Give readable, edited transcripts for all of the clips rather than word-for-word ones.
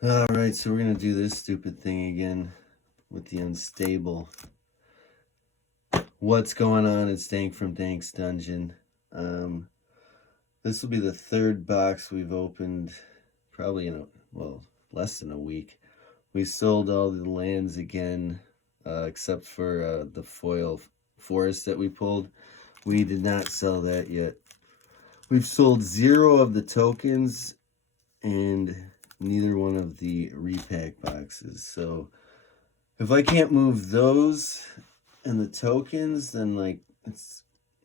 Alright, so we're going to do this stupid thing again with the unstable. What's going on? It's Dank from DanKsDungeon. This will be the third box we've opened probably in less than a week. We sold all the lands again, except for the foil forest that we pulled. We did not sell that yet. We've sold 0 of the tokens and neither one of the repack boxes. So if I can't move those and the tokens, then like it's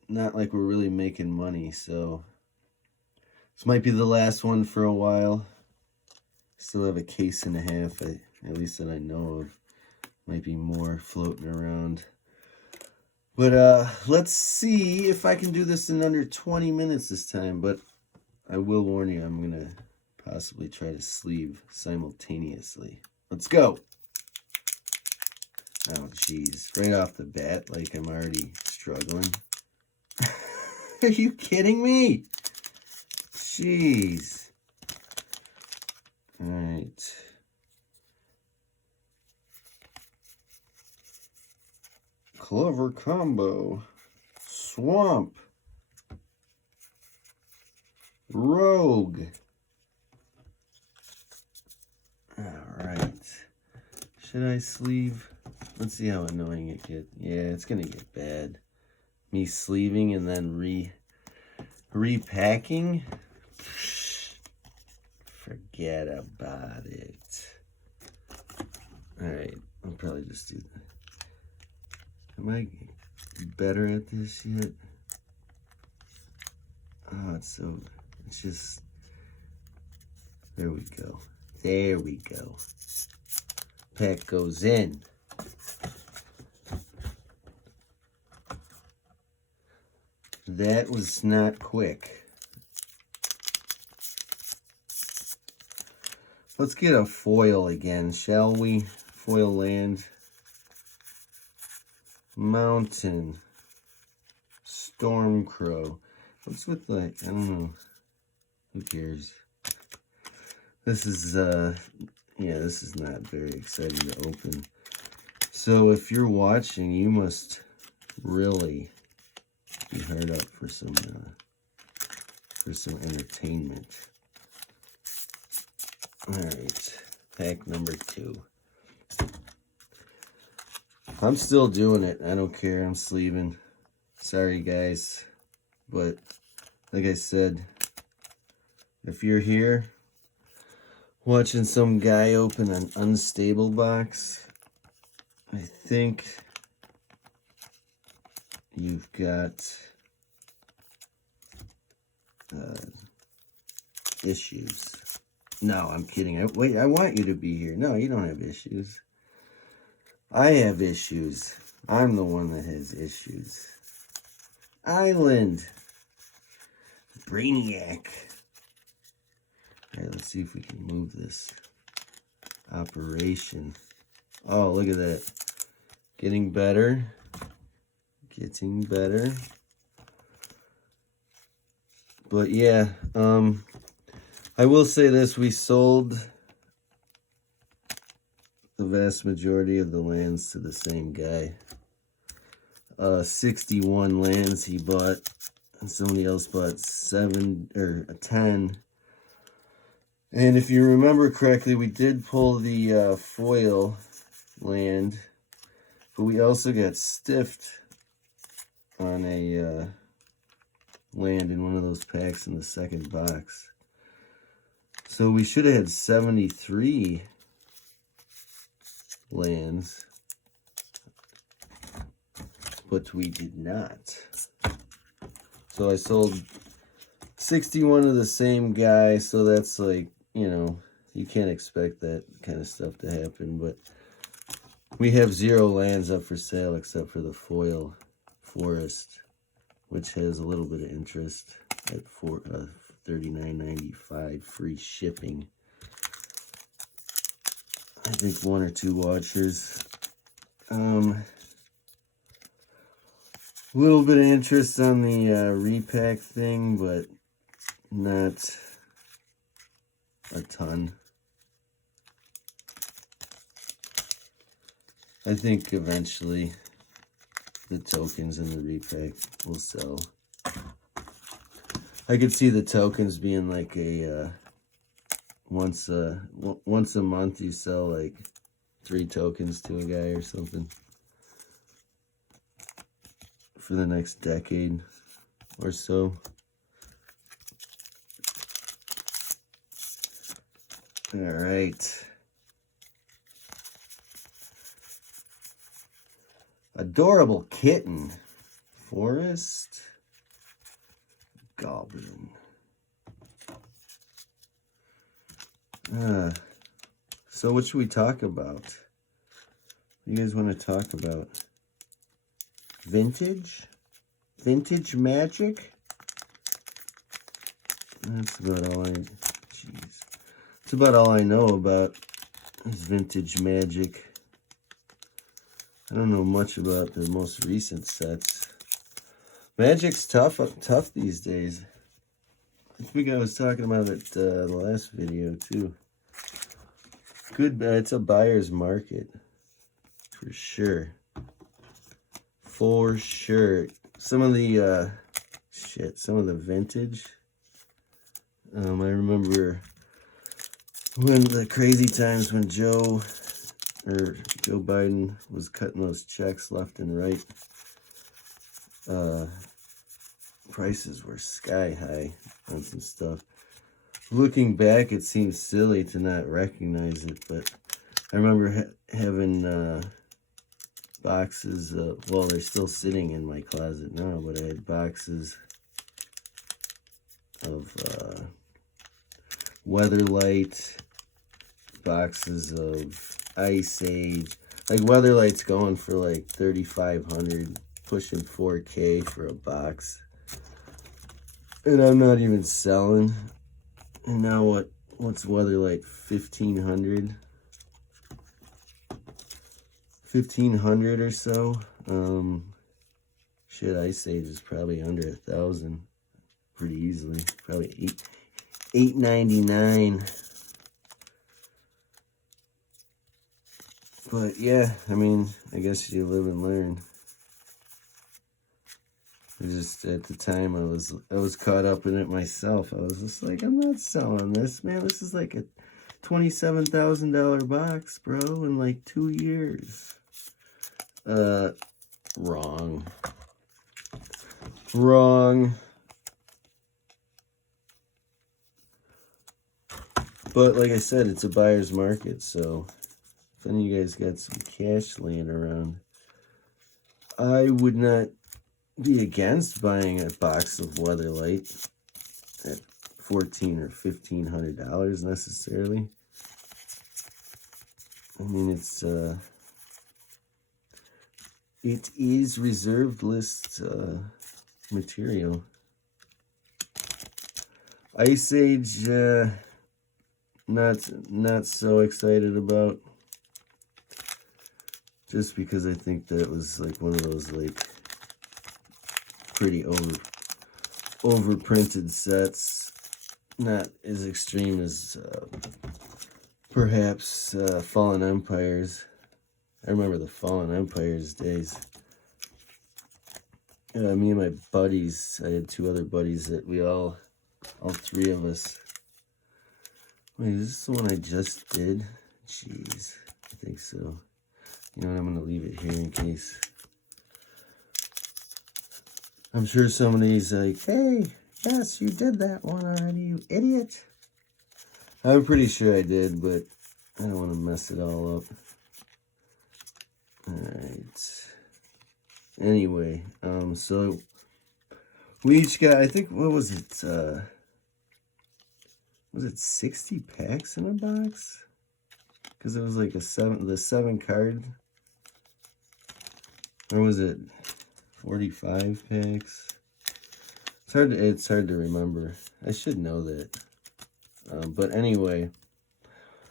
not like we're really making money. So this might be the last one for a while. Still have a case and a half, at least that I know of. Might be more floating around. But let's see if I can do this in under 20 minutes this time. But I will warn you, I'm gonna possibly try to sleeve simultaneously. Let's go. Oh, jeez. Right off the bat, like I'm already struggling. Are you kidding me? Jeez. All right. Clever combo. Swamp. Rogue. Alright. Should I sleeve? Let's see how annoying it gets. Yeah, it's gonna get bad. Me sleeving and then repacking? Forget about it. Alright, I'll probably just do that. Am I better at this yet? Oh, it's just, there we go. There we go. Pack goes in. That was not quick. Let's get a foil again, shall we? Foil land. Mountain. Stormcrow. What's with like, I don't know. Who cares? This is, yeah, this is not very exciting to open. So if you're watching, you must really be hard up for some entertainment. All right, pack number 2. I'm still doing it. I don't care. I'm sleeving. Sorry, guys. But like I said, if you're here watching some guy open an unstable box, I think you've got issues. No, I'm kidding. Wait, I want you to be here. No, you don't have issues. I have issues. I'm the one that has issues. Island. Brainiac. Alright, let's see if we can move this operation. Oh, look at that. Getting better. Getting better. But yeah, I will say this. We sold the vast majority of the lands to the same guy. 61 lands he bought, and somebody else bought 7 or 10. And if you remember correctly, we did pull the foil land, but we also got stiffed on a land in one of those packs in the second box. So we should have had 73 lands, but we did not. So I sold 61 to the same guy, so that's like, you know, you can't expect that kind of stuff to happen, but we have 0 lands up for sale except for the foil forest, which has a little bit of interest at $39.95 free shipping. I think 1 or 2 watchers. A little bit of interest on the repack thing, but not a ton. I think eventually the tokens and the repack will sell. I could see the tokens being like a once a month you sell like 3 tokens to a guy or something for the next decade or so. All right. Adorable kitten. Forest Goblin. So what should we talk about? What do you guys want to talk about? Vintage? Vintage magic? That's about all That's about all I know about is vintage magic. I don't know much about the most recent sets. Magic's tough these days. I think I was talking about it the last video too. It's a buyer's market for sure. For sure. Some of the some of the vintage. I remember when the crazy times when Joe Biden was cutting those checks left and right. Prices were sky high on some stuff. Looking back, it seems silly to not recognize it, but I remember having boxes of, well, they're still sitting in my closet now, but I had boxes of Weatherlight, boxes of Ice Age. Like Weatherlight's going for like $3,500, pushing $4K for a box. And I'm not even selling. And now what's Weatherlight? $1,500? $1,500 or so. Shit, Ice Age is probably under $1,000 pretty easily. Probably $899. But yeah, I mean, I guess you live and learn. Just at the time, I was caught up in it myself. I was just like, I'm not selling this, man. This is like a $27,000 box, bro, in like 2 years. Wrong. But like I said, it's a buyer's market, so if any of you guys got some cash laying around, I would not be against buying a box of Weatherlight at $1,400 or $1,500 necessarily. I mean, it is reserved list material. Ice Age, not so excited about, just because I think that was like one of those like pretty overprinted sets, not as extreme as perhaps Fallen Empires. I remember the Fallen Empires days. Me and my buddies, I had 2 other buddies that all 3 of us. Wait, is this the one I just did? Jeez, I think so. You know what, I'm going to leave it here in case. I'm sure somebody's like, hey, yes, you did that one already, you idiot. I'm pretty sure I did, but I don't want to mess it all up. Alright. Anyway, so we each got, I think, what was it 60 packs in a box? Because it was like the 7 card. Or was it 45 packs? It's hard to remember. I should know that. But anyway,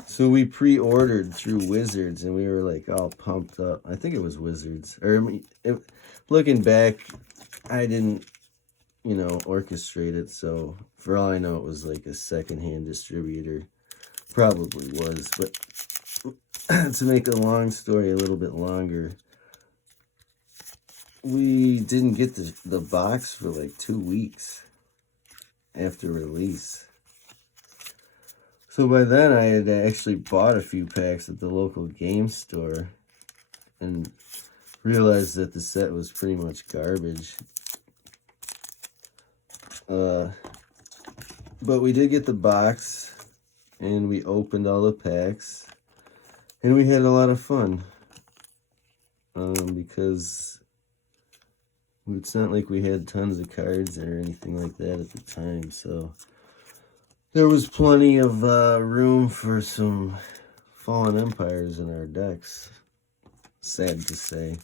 so we pre-ordered through Wizards, and we were like all pumped up. I think it was Wizards. Or I mean, looking back, I didn't, orchestrate it. So for all I know, it was like a secondhand distributor. Probably was, but to make a long story a little bit longer, we didn't get the box for like 2 weeks after release. So by then I had actually bought a few packs at the local game store and realized that the set was pretty much garbage. But we did get the box, and we opened all the packs, and we had a lot of fun. Because it's not like we had tons of cards or anything like that at the time, so there was plenty of room for some Fallen Empires in our decks. Sad to say.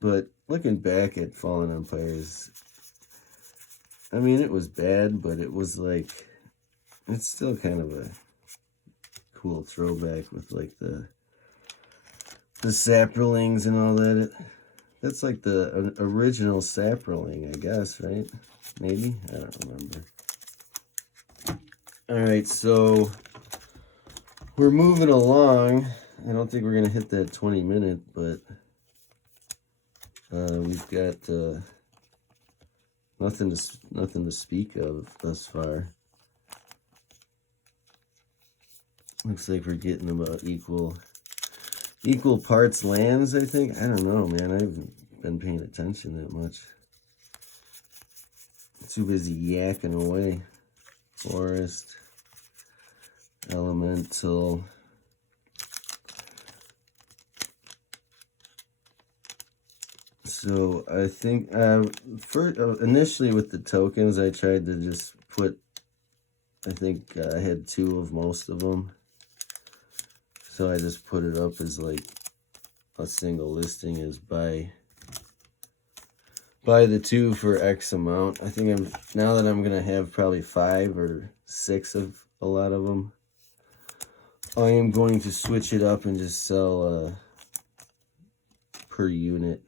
But looking back at Fallen Empires, I mean, it was bad, but it was like, it's still kind of a cool throwback with like the saprolings and all that. That's like the original saproling, I guess, right? Maybe? I don't remember. Alright, so we're moving along. I don't think we're going to hit that 20-minute, but we've got nothing to speak of thus far. Looks like we're getting about equal parts lands, I think. I don't know, man. I haven't been paying attention that much. Too busy yakking away. Forest, elemental. So I think initially with the tokens, I tried to just put, I think I had 2 of most of them. So I just put it up as like a single listing as buy the 2 for X amount. I think now that I'm gonna have probably 5 or 6 of a lot of them, I am going to switch it up and just sell per unit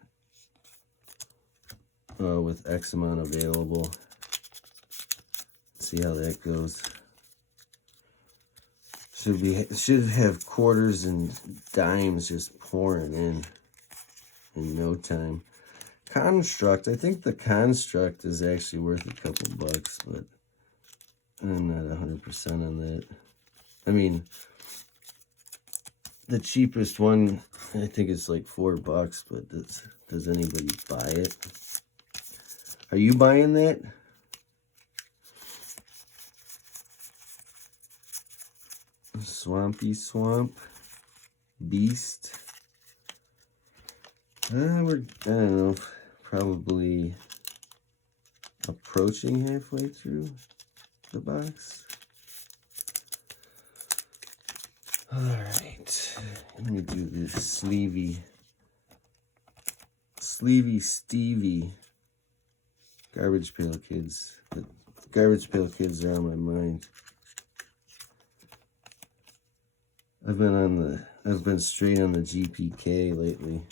with X amount available. See how that goes. Should have quarters and dimes just pouring in no time. Construct, I think the construct is actually worth a couple bucks, but I'm not 100% on that. I mean, the cheapest one, I think it's like $4, but does anybody buy it? Are you buying that? Swampy Swamp. Beast. We're, I don't know, probably approaching halfway through the box. Alright, let me do this Sleevy Stevie. Garbage Pail Kids. The Garbage Pail Kids are on my mind. I've been straight on the GPK lately,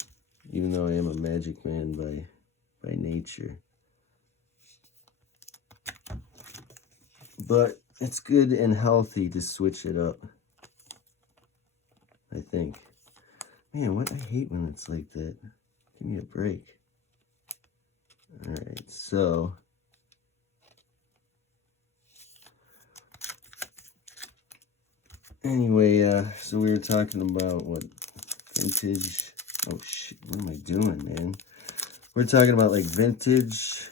even though I am a Magic man by nature. But it's good and healthy to switch it up, I think. Man, what I hate when it's like that. Give me a break. Alright, so anyway, so we were talking about what vintage. Oh shit, what am I doing, man? We're talking about like vintage.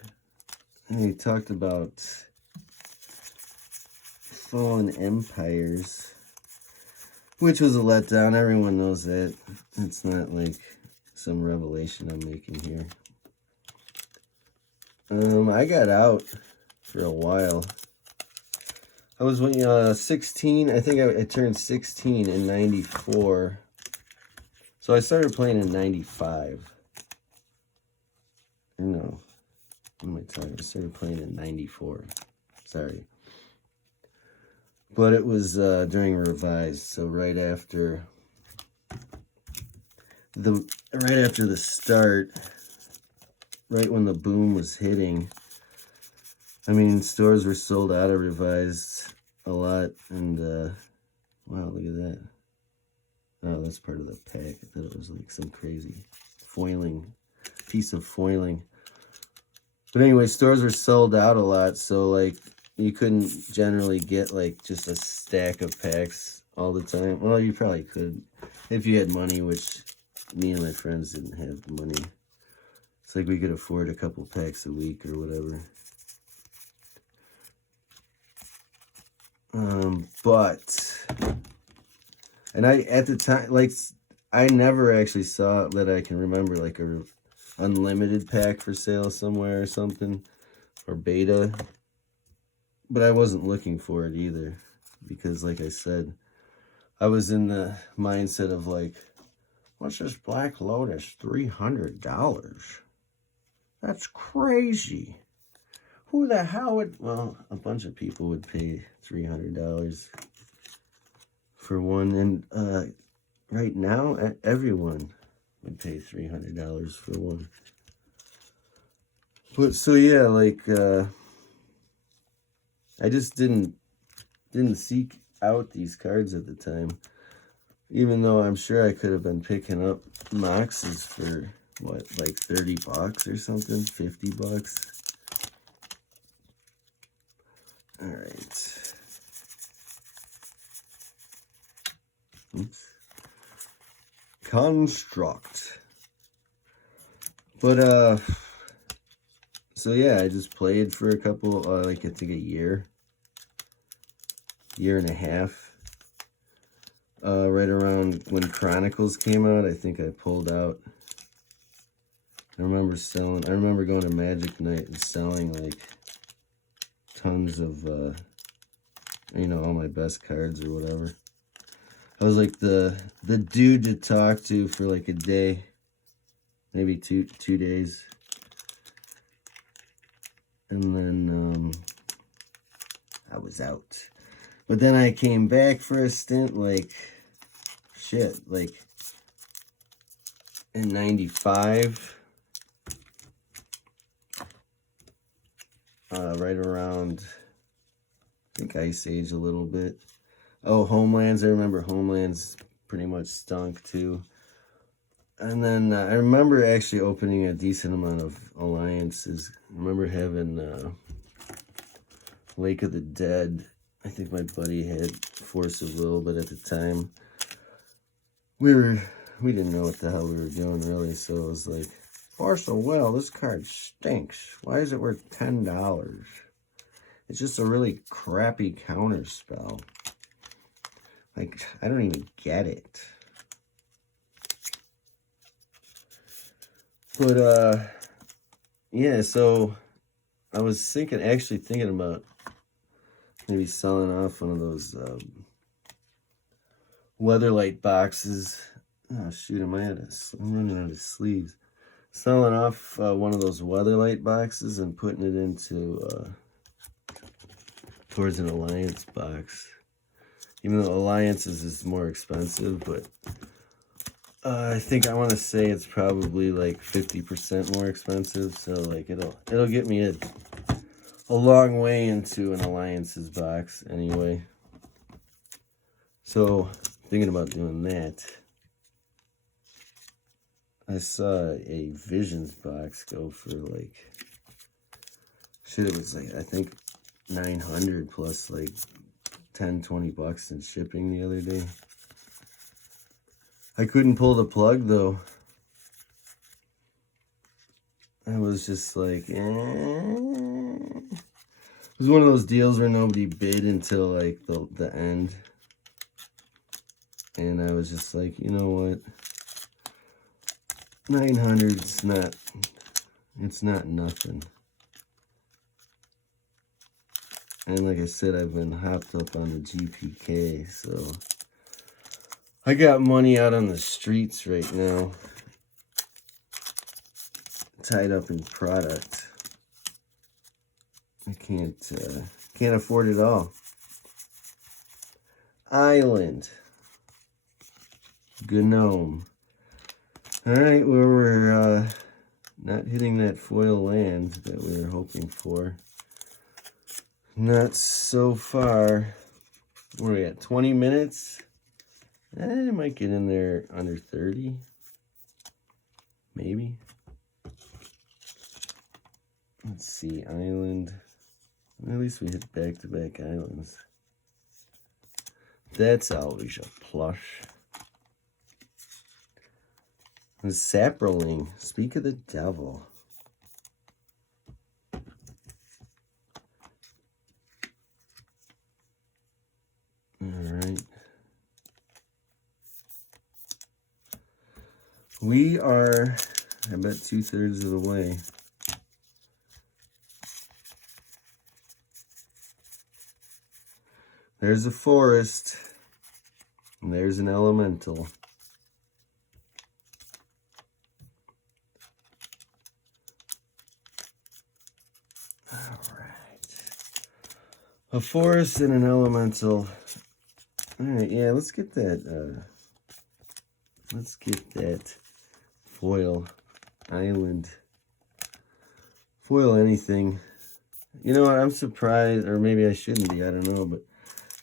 And we talked about Fallen Empires, which was a letdown. Everyone knows that. It's not like some revelation I'm making here. I got out for a while. I was 16. I think I turned 16 in 94. So I started playing in 95. No. What am I talking? I started playing in 94. Sorry. But it was during Revised, so right after the start, right when the boom was hitting. I mean, stores were sold out of Revised a lot. And wow, look at that. Oh, that's part of the pack. I thought it was like some crazy foiling, piece of foiling. But anyway, stores were sold out a lot, so like you couldn't generally get like just a stack of packs all the time. Well, you probably could if you had money, which me and my friends didn't have money. It's like we could afford a couple packs a week or whatever. And I, at the time, like, I never actually saw that I can remember, like, a unlimited pack for sale somewhere or something, or beta. But I wasn't looking for it either, because, like I said, I was in the mindset of, like, what's this Black Lotus? $300? That's crazy. Who the hell would... Well, a bunch of people would pay $300 for one. And right now, everyone would pay $300 for one. But so yeah, like I just didn't seek out these cards at the time. Even though I'm sure I could have been picking up Moxes for what, like $30 or something, $50. All right. Oops. Construct. But so yeah, I just played for a couple, like I think a year and a half. Right around when Chronicles came out, I think I pulled out. I remember going to Magic Night and selling like tons of, you know, all my best cards or whatever. I was like the dude to talk to for like a day, maybe two days. And then I was out. But then I came back for a stint, like, shit, like, in 95. Right around, I think, Ice Age a little bit. Oh, Homelands, I remember Homelands pretty much stunk, too. And then I remember actually opening a decent amount of alliances. I remember having Lake of the Dead. I think my buddy had Force of Will, but at the time we didn't know what the hell we were doing really, so it was like, Force of Will, this card stinks. Why is it worth $10? It's just a really crappy counter spell. Like, I don't even get it. But yeah, so I was actually thinking about maybe selling off one of those Weatherlight boxes. Oh shoot, I'm running out of sleeves. Selling off one of those Weatherlight boxes and putting it into towards an Alliance box. Even though Alliances is more expensive, but I think I want to say it's probably like 50% more expensive. So like it'll get me a long way into an Alliances box anyway. So thinking about doing that. I saw a Visions box go for like, shit, it was like, I think 900 plus like 10-20 bucks in shipping the other day. I couldn't pull the plug though. I was just like, It was one of those deals where nobody bid until like the end. And I was just like, you know what? 900, it's not nothing. And like I said, I've been hopped up on the GPK, so I got money out on the streets right now, tied up in product. I can't afford it all. Island. Gnome. Alright, well, we're not hitting that foil land that we were hoping for. Not so far. Where are we at? 20 minutes? I might get in there under 30. Maybe. Let's see, island. At least we hit back-to-back islands. That's always a plush. The sapperling. Speak of the devil. Alright. We are, I bet, 2/3 of the way. There's a forest. And there's an elemental. A forest and an elemental. Alright, yeah, let's get that foil island. Foil anything. You know what, I'm surprised, or maybe I shouldn't be, I don't know, but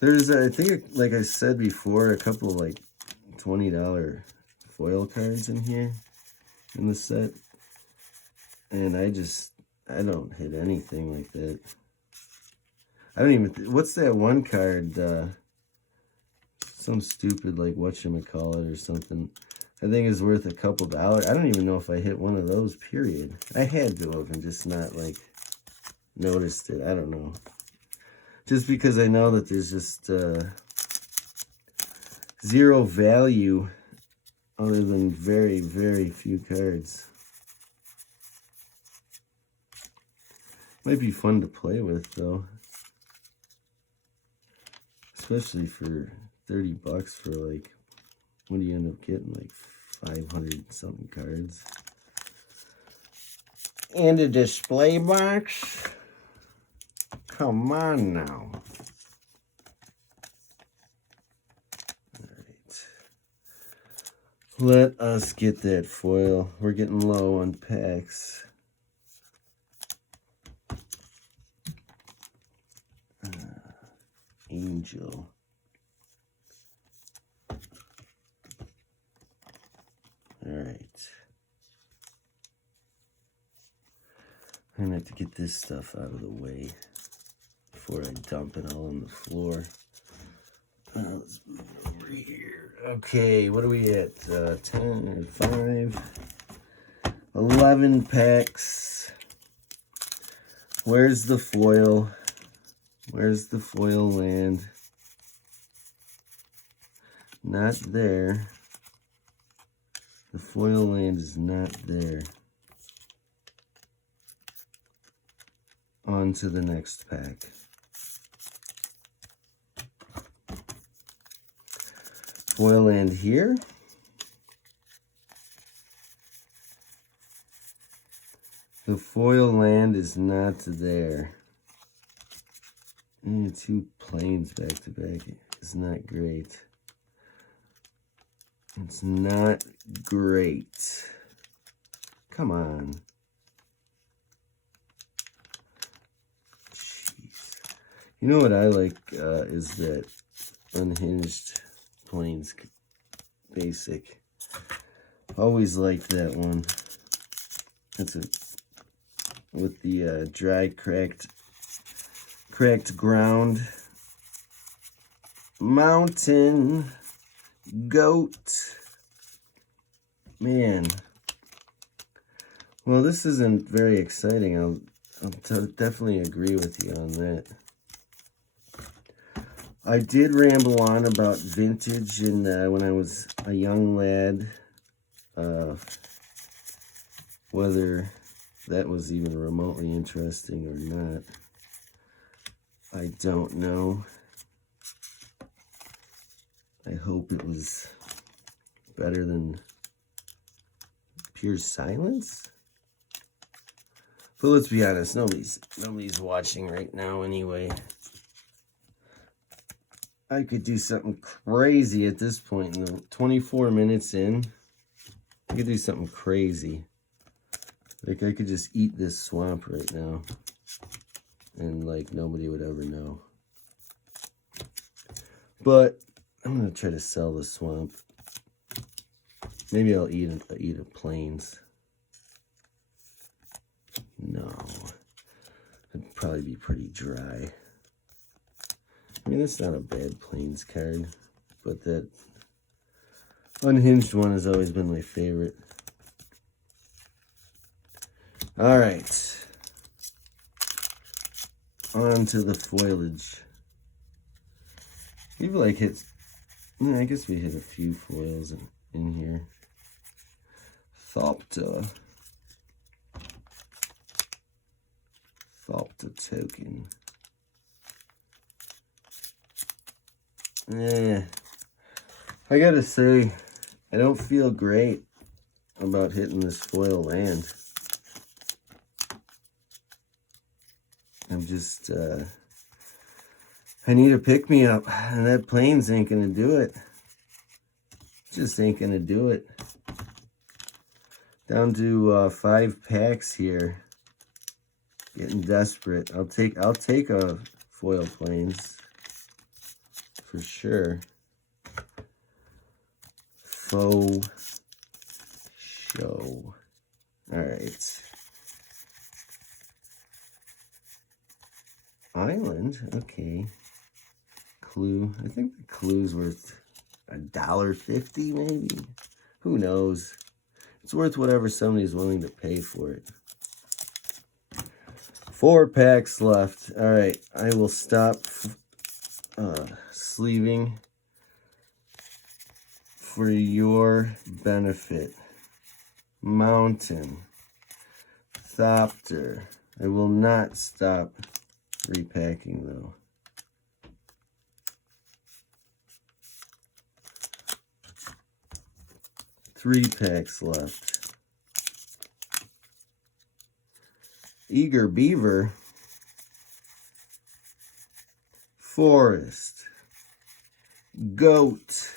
there's, I think, like I said before, a couple of like $20 foil cards in here in the set. And I don't hit anything like that. I don't even, what's that one card, some stupid, like, whatchamacallit or something, I think is worth a couple dollars. I don't even know if I hit one of those, period. I had to have and just not, like, noticed it. I don't know. Just because I know that there's just, zero value other than very, very few cards. Might be fun to play with, though. Especially for 30 bucks for, like, what do you end up getting? Like 500 something cards. And a display box? Come on now. Alright. Let us get that foil. We're getting low on packs. Angel. Alright. I'm gonna have to get this stuff out of the way before I dump it all on the floor. Let's move it over here. Okay, what are we at? 10, 5, 11 packs. Where's the foil? Where's the foil land? Not there. The foil land is not there. On to the next pack. Foil land here. The foil land is not there. Two planes back to back is not great. It's not great. Come on. Jeez. You know what I like is that unhinged planes basic. Always liked that one. That's it. With the dry cracked ground. Mountain goat. Man. Well, this isn't very exciting. I'll definitely agree with you on that. I did ramble on about vintage and when I was a young lad. Whether that was even remotely interesting or not, I don't know. I hope it was better than pure silence. But let's be honest, nobody's watching right now anyway. I could do something crazy at this point. In the 24 minutes in, I could do something crazy. Like I could just eat this swamp right now. And like nobody would ever know. But I'm gonna try to sell the swamp. Maybe I'll eat a plains. No, it'd probably be pretty dry. I mean, that's not a bad plains card, but that unhinged one has always been my favorite. All right, on to the foilage. We've like hit, I guess we hit a few foils in here. Thopta token. I gotta say, I don't feel great about hitting this foil land. I'm just, I need a pick-me-up, and that plains ain't gonna do it. Just ain't gonna do it. Down to 5 packs here. Getting desperate. I'll take a foil plains for sure. Faux show. All right. Island. Okay. Clue. I think the clue's worth $1.50 maybe. Who knows? It's worth whatever somebody's willing to pay for it. 4 packs left. All right, I will stop sleeving for your benefit. Mountain. Thopter. I will not stop repacking though. Three packs left. Eager Beaver. Forest. Goat.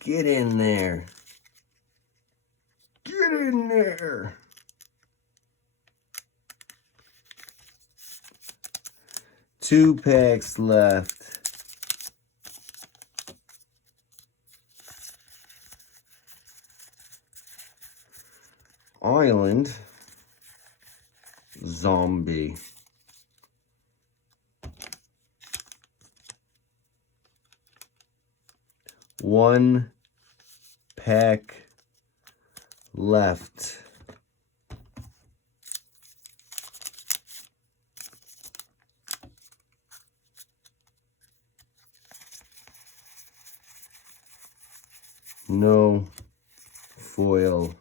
Get in there. Get in there. Two packs left. Island. Zombie. One pack left. No foil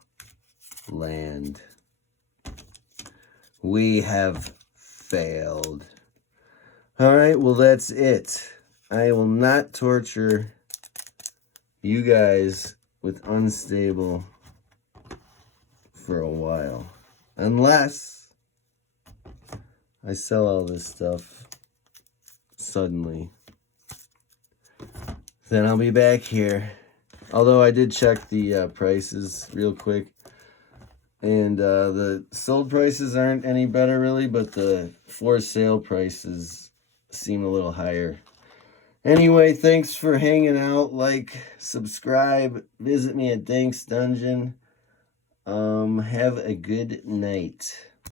land. We have failed. All right, well, that's it. I will not torture you guys with unstable for a while. Unless I sell all this stuff suddenly. Then I'll be back here. Although I did check the prices real quick. And the sold prices aren't any better really, but the for sale prices seem a little higher. Anyway, thanks for hanging out. Like, subscribe, visit me at DanKsDungeon. Have a good night.